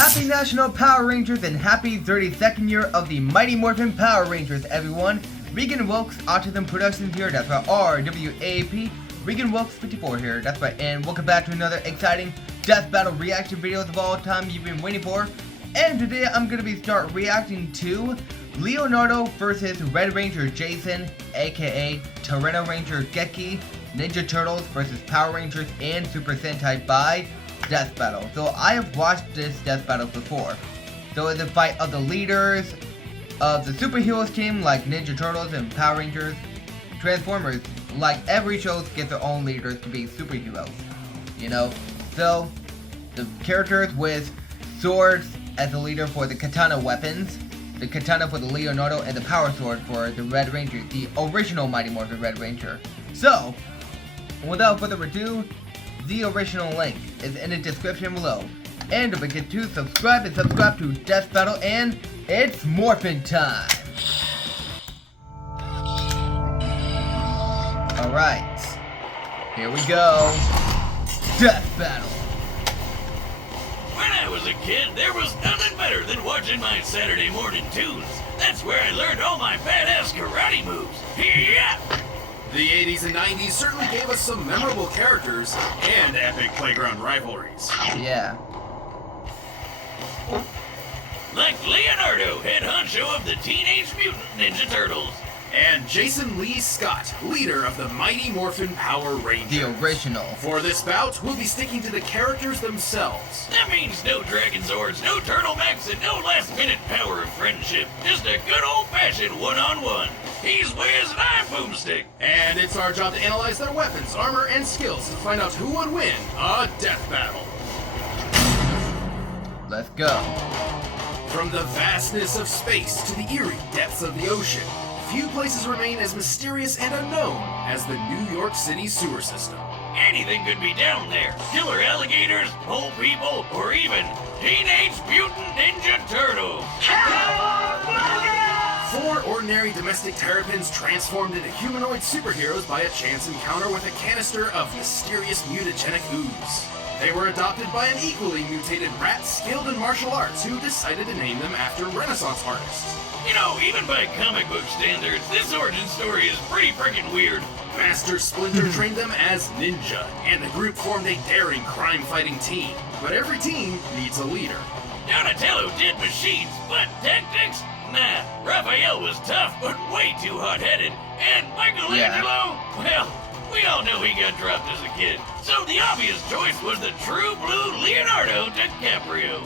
Happy National Power Rangers and happy 32nd year of the Mighty Morphin Power Rangers, everyone. Regan Wilks, Autism Productions here, that's right, RWAP. Regan Wilks 54 here, that's right, and welcome back to another exciting Death Battle reaction videos of all time you've been waiting for. And today I'm going to start reacting to Leonardo versus Red Ranger Jason, aka Tyranno Ranger Geki, Ninja Turtles versus Power Rangers and Super Sentai by Death Battle. So I have watched this Death Battle before. So it's a fight of the leaders of the superheroes team like Ninja Turtles and Power Rangers. Transformers, like every show, get their own leaders to be superheroes, you know? So the characters with swords as the leader for the katana weapons, the katana for the Leonardo, and the power sword for the Red Ranger, the original Mighty Morphin Red Ranger. So, without further ado, the original link is in the description below. And don't forget to subscribe to Death Battle, and it's Morphin time! Alright, here we go. Death Battle! When I was a kid, there was nothing better than watching my Saturday morning tunes. That's where I learned all my badass karate moves. Yeah! The 80s and 90s certainly gave us some memorable characters and epic playground rivalries. Yeah. Like Leonardo, head honcho of the Teenage Mutant Ninja Turtles. And Jason Lee Scott, leader of the Mighty Morphin Power Rangers. The original. For this bout, we'll be sticking to the characters themselves. That means no dragon swords, no turtlenecks, and no last-minute power of friendship. Just a good old-fashioned one-on-one. He's Wiz and I'm Boomstick. And it's our job to analyze their weapons, armor, and skills to find out who would win a death battle. Let's go. From the vastness of space to the eerie depths of the ocean, few places remain as mysterious and unknown as the New York City sewer system. Anything could be down there. Killer alligators, old people, or even Teenage Mutant Ninja Turtles. Four ordinary domestic terrapins transformed into humanoid superheroes by a chance encounter with a canister of mysterious mutagenic ooze. They were adopted by an equally mutated rat skilled in martial arts who decided to name them after Renaissance artists. You know, even by comic book standards, this origin story is pretty freaking weird. Master Splinter trained them as ninja, and the group formed a daring crime-fighting team. But every team needs a leader. Donatello did machines, but tactics? Nah, Raphael was tough, but way too hot-headed. And Michelangelo? Well, we all know he got dropped as a kid. So the obvious choice was the true blue Leonardo DiCaprio.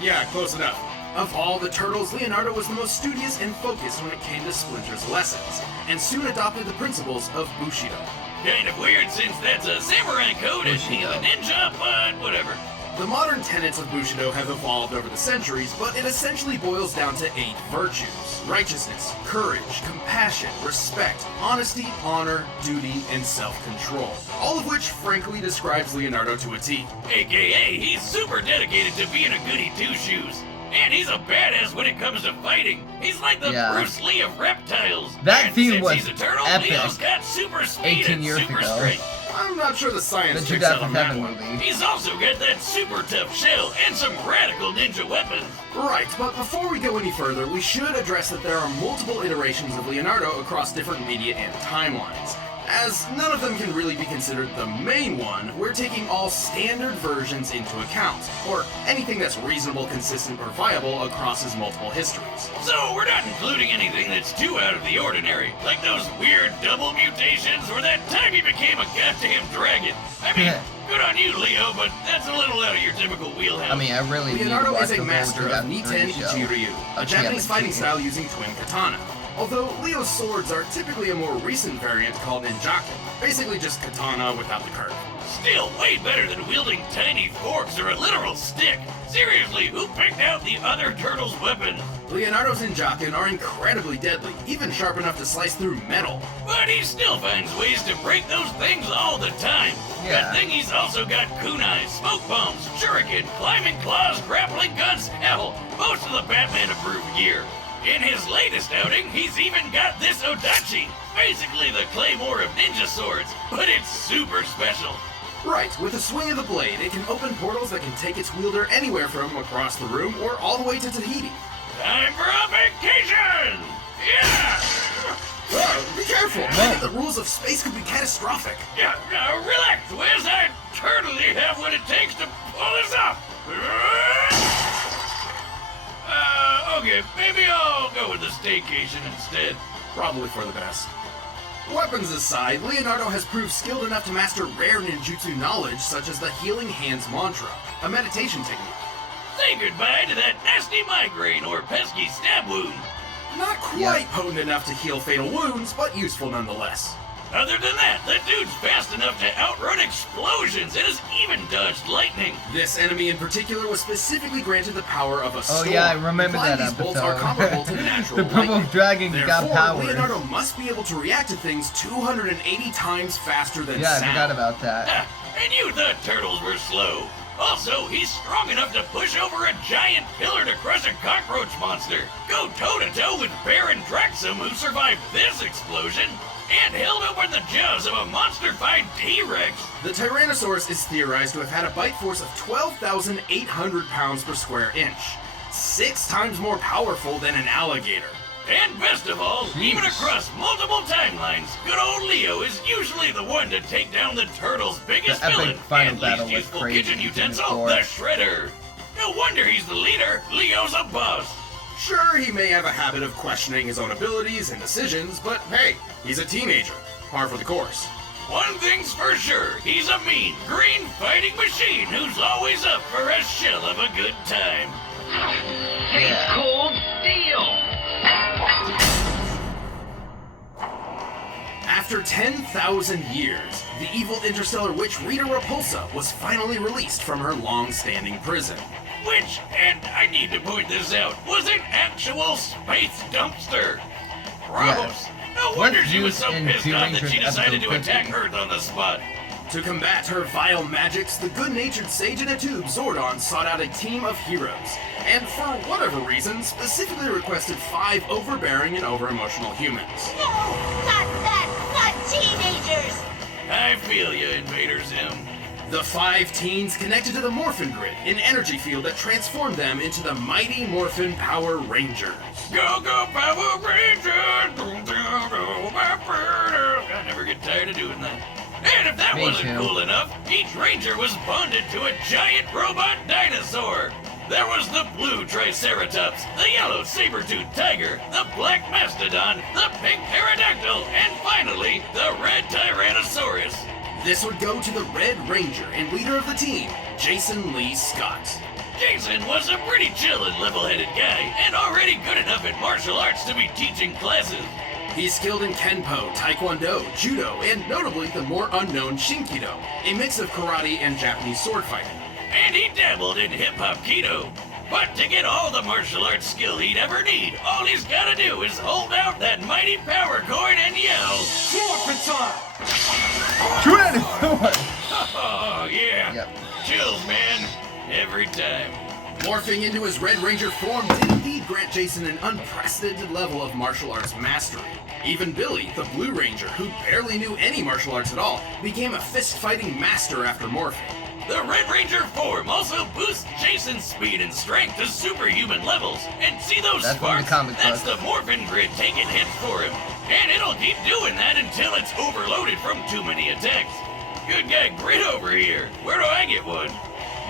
Yeah, close enough. Of all the turtles, Leonardo was the most studious and focused when it came to Splinter's lessons, and soon adopted the principles of Bushido. Kind of weird since that's a samurai code and he's a ninja, but whatever. The modern tenets of Bushido have evolved over the centuries, but it essentially boils down to 8 virtues: righteousness, courage, compassion, respect, honesty, honor, duty, and self-control. All of which frankly describes Leonardo to a T. AKA, he's super dedicated to being a goody two-shoes. And he's a badass when it comes to fighting. He's like the Bruce Lee of reptiles. That scene was he's a turtle, epic. Leo's got super speed 18 and years super ago. strength. I'm not sure the science The checks out on that 2007 one. movie. He's also got that super tough shell and some radical ninja weapons. Right, but before we go any further, we should address that there are multiple iterations of Leonardo across different media and timelines. As none of them can really be considered the main one, we're taking all standard versions into account, or anything that's reasonable, consistent, or viable across his multiple histories. So we're not including anything that's too out of the ordinary, like those weird double mutations or that time he became a goddamn dragon. I mean, good on you, Leo, but that's a little out of your typical wheelhouse. I mean, I really Leonardo need to watch is a the master of Niten Ichiryu, a Japanese fighting style using twin katana. Although Leo's swords are typically a more recent variant called ninjaku, basically just katana without the curve. Still way better than wielding tiny forks or a literal stick. Seriously, who picked out the other turtle's weapon? Leonardo's ninjaku are incredibly deadly, even sharp enough to slice through metal. But he still finds ways to break those things all the time. Yeah. Good thing he's also got kunai, smoke bombs, shuriken, climbing claws, grappling guns, hell, most of the Batman-approved gear. In his latest outing, he's even got this Odachi, basically the Claymore of ninja swords, but it's super special. Right, with a swing of the blade, it can open portals that can take its wielder anywhere from across the room or all the way to Tahiti. Time for a vacation! Yeah! Whoa, be careful! Whoa. The rules of space could be catastrophic. Yeah, relax, Wiz. I totally have what it takes to pull this off. Okay, maybe I'll go with the staycation instead. Probably for the best. Weapons aside, Leonardo has proved skilled enough to master rare ninjutsu knowledge such as the Healing Hands Mantra, a meditation technique. Say goodbye to that nasty migraine or pesky stab wound. Not quite potent enough to heal fatal wounds, but useful nonetheless. Other than that, the dude's fast enough to outrun explosions and has even dodged lightning. This enemy in particular was specifically granted the power of a storm. Oh yeah, I remember Implying that these bolts episode. are comparable to natural The purple lightning. dragon got Therefore, powers. Leonardo must be able to react to things 280 times faster than Yeah, sound. I forgot about that. And you thought turtles were slow. Also, he's strong enough to push over a giant pillar to crush a cockroach monster, go toe-to-toe with Baron Draxum, who survived this explosion, and held open the jaws of a monster-fied T-Rex. The Tyrannosaurus is theorized to have had a bite force of 12,800 pounds per square inch, 6 times more powerful than an alligator. And best of all, even across multiple timelines, good old Leo is usually the one to take down the turtle's biggest The epic villain final and battle least was useful crazy kitchen in utensil, four. the Shredder. No wonder he's the leader. Leo's a boss. Sure, he may have a habit of questioning his own abilities and decisions, but hey, he's a teenager. Par for the course. One thing's for sure, he's a mean, green fighting machine who's always up for a shell of a good time. Yeah. Cold deal. After 10,000 years, the evil interstellar witch Rita Repulsa was finally released from her long-standing prison. Which, and I need to point this out, was an actual space dumpster. Gross. No wonder What's she was used so in pissed Two off that Rangers she decided to episode 50? attack Earth on the spot. To combat her vile magics, the good-natured sage in a tube Zordon sought out a team of heroes, and for whatever reason, specifically requested 5 overbearing and over-emotional humans. No, not that! Not teenagers! I feel you, Invader Zim. The 5 teens connected to the Morphin Grid, an energy field that transformed them into the mighty Morphin Power Rangers. Go, go, Power Rangers! I never get tired of doing that. And if that Me wasn't too. cool enough, each ranger was bonded to a giant robot dinosaur. There was the blue Triceratops, the yellow saber-toothed tiger, the black mastodon, the pink pterodactyl, and finally, the red Tyrannosaurus. This would go to the Red Ranger and leader of the team, Jason Lee Scott. Jason was a pretty chill and level-headed guy, and already good enough at martial arts to be teaching classes. He's skilled in Kenpo, Taekwondo, Judo, and notably the more unknown Shinkido, a mix of karate and Japanese sword fighting. And he dabbled in hip-hop keto. But to get all the martial arts skill he'd ever need, all he's gotta do is hold out that mighty power cord and yell, "Forfeit time!" Tyrannosaurus! Oh, yeah. Yep. Chills, man. Every time. Morphing into his Red Ranger form did indeed grant Jason an unprecedented level of martial arts mastery. Even Billy, the Blue Ranger, who barely knew any martial arts at all, became a fist-fighting master after morphing. The Red Ranger form also boosts Jason's speed and strength to superhuman levels. And see those That's from the sparks? comic That's book. the Morphin Grid taking hits for him. And it'll keep doing that until it's overloaded from too many attacks. Good guy Grid over here. Where do I get one?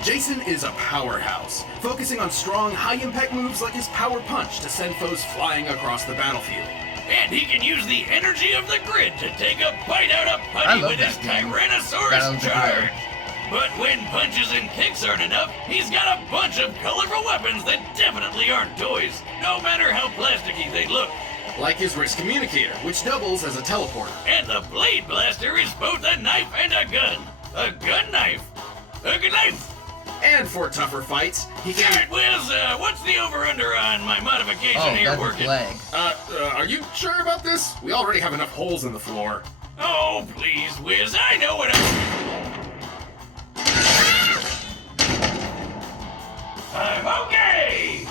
Jason is a powerhouse, focusing on strong, high-impact moves like his Power Punch to send foes flying across the battlefield. And he can use the energy of the grid to take a bite out of I Putty love with his that game. Battle Tyrannosaurus of the charge. Grid. But when punches and kicks aren't enough, he's got a bunch of colorful weapons that definitely aren't toys, no matter how plasticky they look. Like his wrist communicator, which doubles as a teleporter. And the Blade Blaster is both a knife and a gun. A gun knife. A good knife. And for tougher fights, he Damn can... it, Wiz, what's the over-under on my modification Oh, here that's his working? leg. Are you sure about this? We already have enough holes in the floor. Oh, please, Wiz, I know what I'm okay!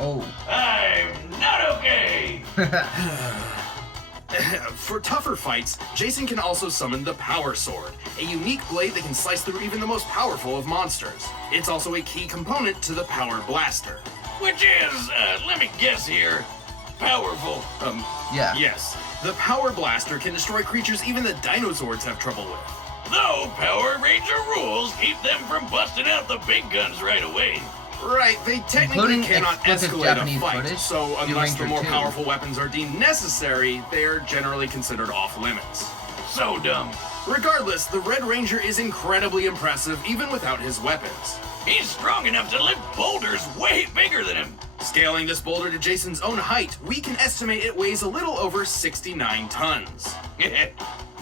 Oh. I'm not okay! For tougher fights, Jason can also summon the Power Sword, a unique blade that can slice through even the most powerful of monsters. It's also a key component to the Power Blaster. Which is, let me guess here, powerful. Yeah. Yes. The Power Blaster can destroy creatures even the dinosaurs have trouble with. Though Power Ranger rules keep them from busting out the big guns right away. Right, they technically Including cannot explicit escalate Japanese a fight, footage, so the unless the Ranger more 2. powerful weapons are deemed necessary, they are generally considered off limits. So dumb. Regardless, the Red Ranger is incredibly impressive even without his weapons. He's strong enough to lift boulders way bigger than him. Scaling this boulder to Jason's own height, we can estimate it weighs a little over 69 tons.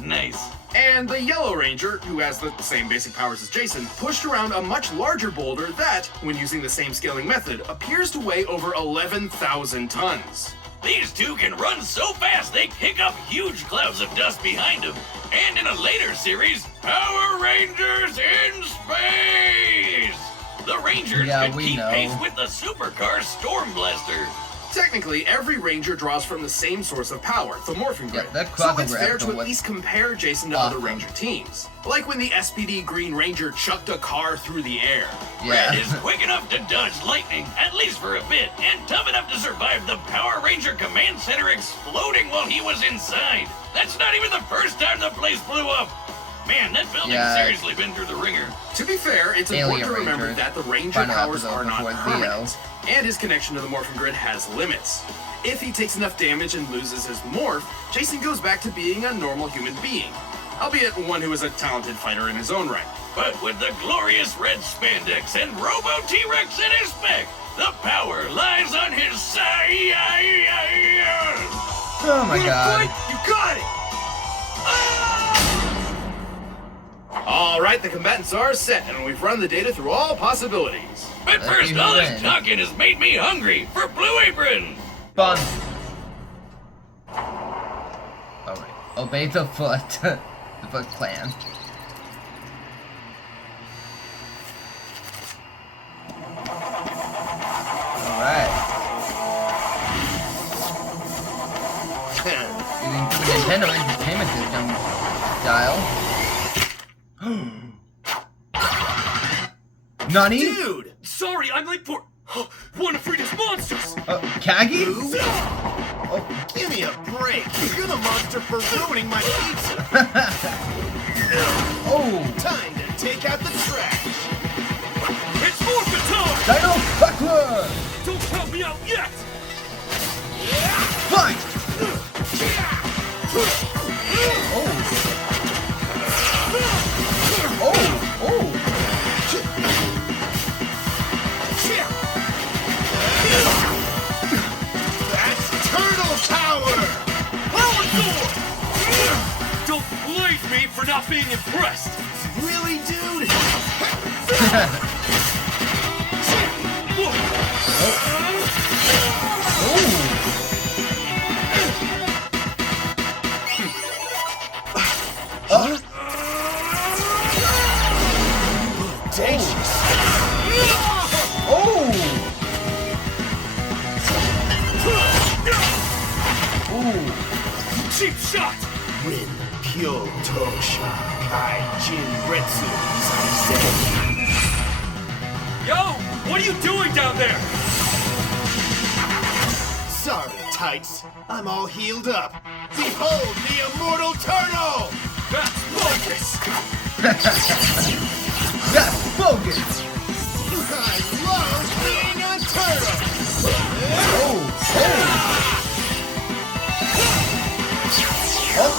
Nice. And the Yellow Ranger, who has the same basic powers as Jason, pushed around a much larger boulder that, when using the same scaling method, appears to weigh over 11,000 tons. These two can run so fast they kick up huge clouds of dust behind them. And in a later series, Power Rangers in Space! The Rangers Yeah, could we keep know. pace with the supercar Storm Blaster. Technically, every Ranger draws from the same source of power, the Morphin Grid. Yeah, that so it's crossover fair episode to was at least compare Jason to awesome. other Ranger teams. Like when the SPD Green Ranger chucked a car through the air. Yeah. Red is quick enough to dodge lightning, at least for a bit, and tough enough to survive the Power Ranger Command Center exploding while he was inside. That's not even the first time the place blew up. Man, that building's Yeah. seriously been through the ringer. To be fair, it's Alien important to remember Rangers. that the Ranger Final powers episode are not before permanent, and his connection to the Morphin Grid has limits. If he takes enough damage and loses his morph, Jason goes back to being a normal human being, albeit one who is a talented fighter in his own right. But with the glorious red spandex and Robo T-Rex in his back, the power lies on his side. Oh my god. You got it! All right, the combatants are set, and we've run the data through all possibilities. But Let's first, see who all this wins. talking has made me hungry for Blue Apron. Fun. Alright. Obey the foot. The Foot Clan. Alright. Using Super Nintendo Entertainment System style. Nani? Dude! Sorry, I'm late for one of Frida's monsters! Kagi? Oh, give me a break! You're the monster for ruining my pizza! Oh! Time to take out the trash! It's Morphin time! Dino Backward! Don't count me out yet! Fight! Oh! Oh! Oh! That's Turtle Power! Power Sword! Don't blame me for not being impressed! Really, dude? Audacious! Oh! Cheap shot! Rin Pyo Tosha Kai Jin Retsu Saisen. Yo! What are you doing down there? Sorry, Tights. I'm all healed up. Behold the immortal turtle! That's bogus! That's bogus! I love being a turtle! Oh! Oh! Oh!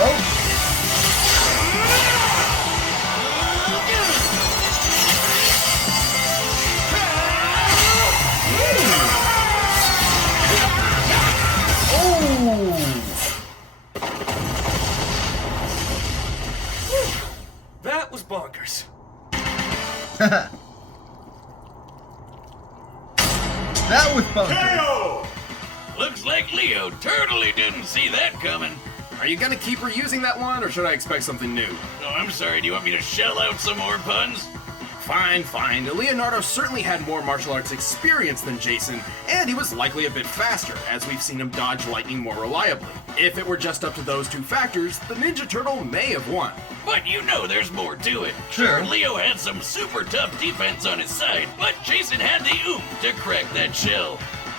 Oh! That was bonkers. That was bonkers. Looks like Leo totally didn't see that coming. Are you gonna keep reusing that one, or should I expect something new? Oh, I'm sorry, do you want me to shell out some more puns? Fine. Leonardo certainly had more martial arts experience than Jason, and he was likely a bit faster, as we've seen him dodge lightning more reliably. If it were just up to those two factors, the Ninja Turtle may have won. But you know there's more to it. True. Sure, Leo had some super tough defense on his side, but Jason had the oomph to crack that shell.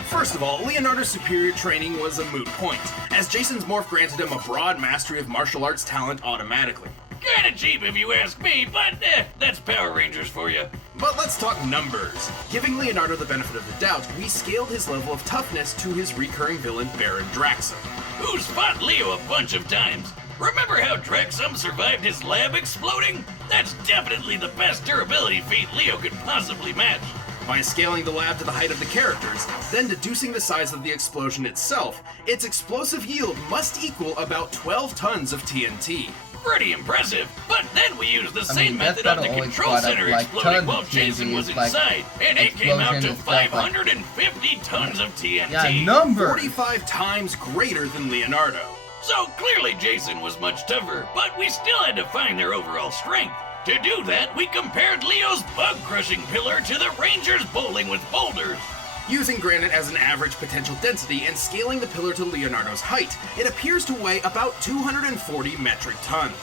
First of all, Leonardo's superior training was a moot point, as Jason's morph granted him a broad mastery of martial arts talent automatically. Kinda cheap if you ask me, but that's Power Rangers for you. But let's talk numbers. Giving Leonardo the benefit of the doubt, we scaled his level of toughness to his recurring villain Baron Draxum. Who's fought Leo a bunch of times? Remember how Draxum survived his lab exploding? That's definitely the best durability feat Leo could possibly match. By scaling the lab to the height of the characters, then deducing the size of the explosion itself, its explosive yield must equal about 12 tons of TNT. Pretty impressive, but then we used the same Death method on the Battle always control brought up, center like, exploding tons while of Jason TNT, was like, inside, and it came out to explosion and stuff, like- 550 tons of TNT. Yeah, number. 45 times greater than Leonardo. So clearly Jason was much tougher, but we still had to find their overall strength. To do that, we compared Leo's bug-crushing pillar to the Rangers bowling with boulders. Using granite as an average potential density and scaling the pillar to Leonardo's height, it appears to weigh about 240 metric tons.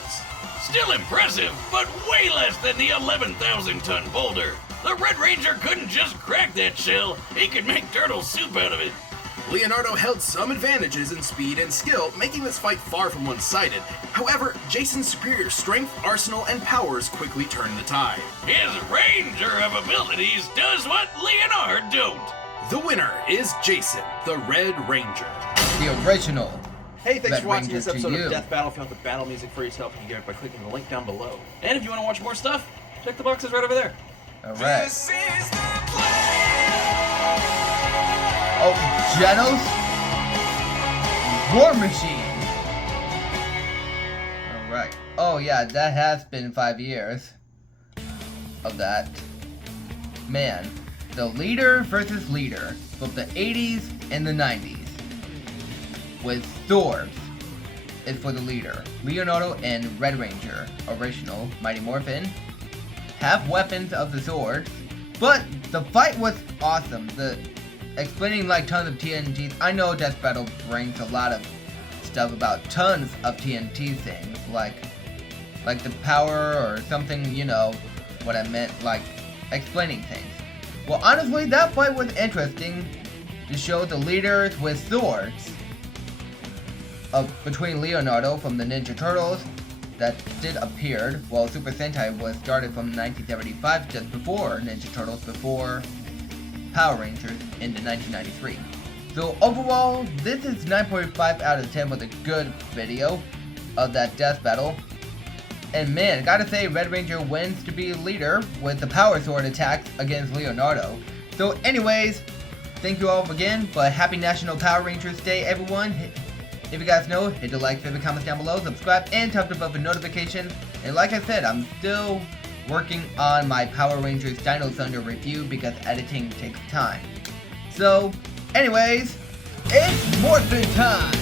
Still impressive, but way less than the 11,000-ton boulder. The Red Ranger couldn't just crack that shell, he could make turtle soup out of it. Leonardo held some advantages in speed and skill, making this fight far from one-sided. However, Jason's superior strength, arsenal, and powers quickly turned the tide. His Ranger of abilities does what Leonardo don't. The winner is Jason, the Red Ranger. The original. Hey, thanks Red for watching Ranger this to episode you. of Death Battle. If you want the battle music for yourself, you can get it by clicking the link down below. And if you want to watch more stuff, check the boxes right over there. Alright. Oh, Genos? War Machine! Alright. Oh yeah, that has been 5 years of that. Man, the leader versus leader, both the 80s and the 90s. With swords is for the leader. Leonardo and Red Ranger, original Mighty Morphin, have weapons of the sword, but the fight was awesome. The explaining like tons of TNT. I know Death Battle brings a lot of stuff about tons of TNT things, like the power or something, you know what I meant, like explaining things. Well, honestly, that fight was interesting to show the leaders with swords between Leonardo from the Ninja Turtles that did appeared, while Super Sentai was started from 1975, just before Ninja Turtles, before Power Rangers into 1993. So overall, this is 9.5 out of 10 with a good video of that death battle. And man, gotta say, Red Ranger wins to be leader with the Power Sword attacks against Leonardo. So anyways, thank you all again, but happy National Power Rangers Day, everyone. If you guys know, hit the like, favorite, comments down below, subscribe, and tap the bell for notifications. And like I said, I'm still working on my Power Rangers Dino Thunder review because editing takes time. So, anyways, it's morphin' time!